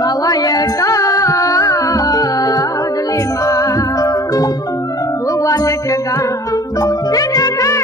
ဘဝရဲ့တော်ဒလိမှာဘုရားလက်ထက်ကတင်းနေခဲ့ကြ